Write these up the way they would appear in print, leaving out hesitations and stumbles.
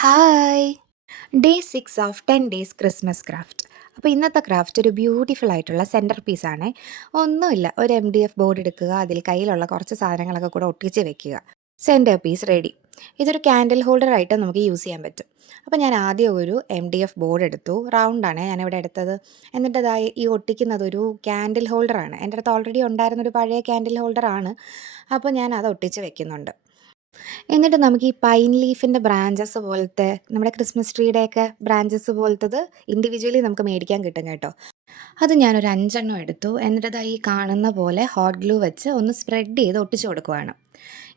Hi! Day 6 of 10 days Christmas craft. അപ്പോൾ ഇന്നത്തെ craft ഒരു ബ്യൂട്ടിഫുൾ ആയിട്ടുള്ള സെൻറ്റർ പീസാണേ. ഒന്നുമില്ല, ഒരു MDF ബോർഡ് എടുക്കുക, അതിൽ കയ്യിലുള്ള കുറച്ച് സാധനങ്ങളൊക്കെ കൂടെ ഒട്ടിച്ച് വെക്കുക. Centre piece ready. ഇതൊരു ക്യാൻഡിൽ ഹോൾഡർ ആയിട്ട് നമുക്ക് യൂസ് ചെയ്യാൻ പറ്റും. അപ്പോൾ ഞാൻ ആദ്യം ഒരു MDF ബോർഡ് എടുത്തു. റൗണ്ടാണ് ഞാനിവിടെ എടുത്തത്. എന്നിട്ട് ഈ ഒട്ടിക്കുന്നത് ഒരു ക്യാൻഡിൽ ഹോൾഡറാണ്. എൻ്റെ അടുത്ത് ഓൾറെഡി ഉണ്ടായിരുന്നൊരു പഴയ ക്യാൻഡിൽ ഹോൾഡറാണ്. അപ്പോൾ ഞാൻ അത് ഒട്ടിച്ച് വെക്കുന്നുണ്ട്. എന്നിട്ട് നമുക്ക് ഈ പൈൻ ലീഫിൻ്റെ ബ്രാഞ്ചസ് പോലത്തെ നമ്മുടെ ക്രിസ്മസ് ട്രീയുടെയൊക്കെ ബ്രാഞ്ചസ് പോലത്തത് ഇൻഡിവിജ്വലി നമുക്ക് മേടിക്കാൻ കിട്ടും കേട്ടോ. അത് ഞാനൊരു 5 എണ്ണം എടുത്തു. എന്നിട്ട് ഈ കാണുന്ന പോലെ ഹോട്ട് ഗ്ലൂ വെച്ച് ഒന്ന് സ്പ്രെഡ് ചെയ്ത് ഒട്ടിച്ചു കൊടുക്കുവാണ്.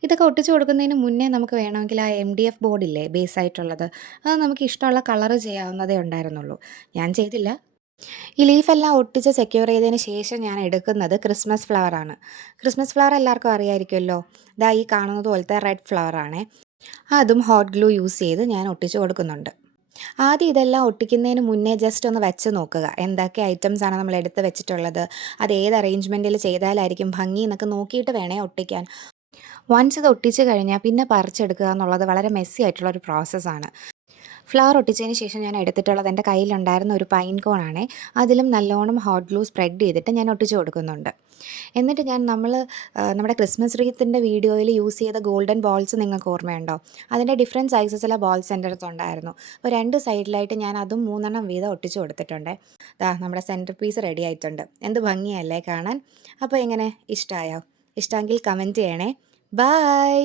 ഇതൊക്കെ ഒട്ടിച്ചു കൊടുക്കുന്നതിന് മുന്നേ നമുക്ക് വേണമെങ്കിൽ ആ MDF ബോർഡില്ലേ ബേസ് ആയിട്ടുള്ളത്, അത് നമുക്ക് ഇഷ്ടമുള്ള കളറ് ചെയ്യാവുന്നതേ ഉണ്ടായിരുന്നുള്ളൂ. ഞാൻ ചെയ്തില്ല. ഈ ലീഫെല്ലാം ഒട്ടിച്ച് സെക്യൂർ ചെയ്തതിന് ശേഷം ഞാൻ എടുക്കുന്നത് ക്രിസ്മസ് ഫ്ലവറാണ്. ക്രിസ്മസ് ഫ്ലവർ എല്ലാവർക്കും അറിയായിരിക്കുമല്ലോ. ഈ കാണുന്നത് പോലത്തെ റെഡ് ഫ്ലവറാണേ. അതും ഹോട്ട് ഗ്ലൂ യൂസ് ചെയ്ത് ഞാൻ ഒട്ടിച്ച് കൊടുക്കുന്നുണ്ട്. ആദ്യം ഇതെല്ലാം ഒട്ടിക്കുന്നതിന് മുന്നേ ജസ്റ്റ് ഒന്ന് വെച്ച് നോക്കുക. എന്തൊക്കെ ഐറ്റംസാണ് നമ്മൾ എടുത്ത് വെച്ചിട്ടുള്ളത്, അത് ഏത് അറേഞ്ച്മെൻറ്റിൽ ചെയ്താലായിരിക്കും ഭംഗി എന്നൊക്കെ നോക്കിയിട്ട് വേണേ ഒട്ടിക്കാൻ. വൺസ് ഇത് ഒട്ടിച്ച് കഴിഞ്ഞാൽ പിന്നെ പറിച്ചെടുക്കുക എന്നുള്ളത് വളരെ മെസ്സി ആയിട്ടുള്ള ഒരു പ്രോസസ്സാണ്. ഫ്ലവർ ഒട്ടിച്ചതിന് ശേഷം ഞാൻ എടുത്തിട്ടുള്ളത് എൻ്റെ കയ്യിലുണ്ടായിരുന്ന ഒരു പൈൻ കോണാണേ. അതിലും നല്ലോണം ഹോട്ട് ഗ്ലൂ സ്പ്രെഡ് ചെയ്തിട്ട് ഞാൻ ഒട്ടിച്ച് കൊടുക്കുന്നുണ്ട്. എന്നിട്ട് നമ്മുടെ ക്രിസ്മസ് ട്രീത്തിൻ്റെ വീഡിയോയിൽ യൂസ് ചെയ്ത ഗോൾഡൻ ബോൾസ് നിങ്ങൾക്ക് ഓർമ്മയുണ്ടോ? അതിൻ്റെ ഡിഫറെൻറ്റ് സൈസസിലെ ബോൾസ് എൻ്റെ അടുത്തുണ്ടായിരുന്നു. അപ്പോൾ 2 സൈഡിലായിട്ട് ഞാൻ അതും 3 എണ്ണം വീതം ഒട്ടിച്ച് കൊടുത്തിട്ടുണ്ട്. നമ്മുടെ സെൻറ്റർ പീസ് റെഡി ആയിട്ടുണ്ട്. എന്ത് ഭംഗിയല്ലേ കാണാൻ? അപ്പോൾ എങ്ങനെ, ഇഷ്ടമായോ? ഇഷ്ടമെങ്കിൽ കമൻറ്റ് ചെയ്യണേ. ബൈ.